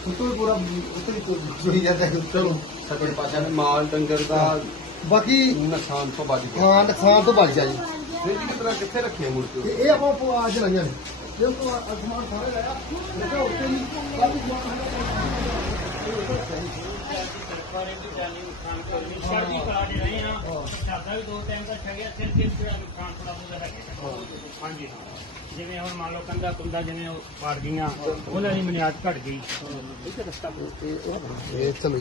ਨਾਮ ਯਾਰ ਘੱਟ ਮਿਆਦ ਹੋ ਗਈ ਅੰਦਰ ਪਾਣੀ ਜਾ ਅੰਦਰ ਪਾਣੀ ਤੋਂ ਤੂੰ ਚੋਦਾ ਹੀ ਤਾਂ ਥੱਲੇ ਪਾਣੀ ਆਇਆ ਸਾਡੇ ਅੰਦਰ ਆ ਗਿਆ ਅਹ ਤਾਂ ਕੁਝ ਨਹੀਂ ਉਤੋਂ ਹੀ ਪੂਰਾ ਉਤੋਂ ਹੀ ਜੁੜੀ ਜਾਂਦਾ ਹੈ ਚਲੋ ਸੱਚੇ ਪਾਤਸ਼ਾਹ ਨੇ ਮਾਲ ਡੰਗਰ ਦਾ ਬਾਕੀ ਨੁਕਸਾਨ ਤੋਂ ਬਚ ਗਿਆ ਹਾਂ ਨੁਕਸਾਨ ਤੋਂ ਬਚ ਜਾ ਜੀ ਫਿਰ ਜੀ ਕਿਤਨਾ ਕਿੱਥੇ ਰੱਖੇ ਮੁੜ ਤੇ ਕੇ ਇਹ ਆਪਾਂ ਪੋ ਅੱਜ ਲਾਈਆਂ ਨੇ ਜੇ ਉਹ ਅਸਮਾਨ ਸਾਰੇ ਲਾਇਆ ਦੇਖੋ ਉੱਤੇ ਨਹੀਂ ਕਾਫੀ ਸਮਾਨ ਸਰਕਾਰੇ ਦੀ ਜਾਨੀ ਨੁਕਸਾਨ ਕੋਈ ਨਹੀਂ ਸ਼ਰਦੀ ਕਰਾ ਦੇ ਰਹੇ ਆ ਵੀ ਦੋ ਟਾਈਮ ਦਾ ਛਗਿਆ ਸਿਰ ਸਿਰ ਜਿਹੜਾ ਨੁਕਸਾਨ ਥੋੜਾ ਹਾਂਜੀ ਹਾਂ ਜਿਵੇਂ ਹੁਣ ਮੰਨ ਲਓ ਕੰਦਾ ਕੁੰਦਾ ਜਿਵੇਂ ਉਹ ਪਾੜ ਗਈਆਂ ਉਹਨਾਂ ਦੀ ਮਨਿਆਦ ਘਟ ਗਈ ਇਹ ਚਲੋ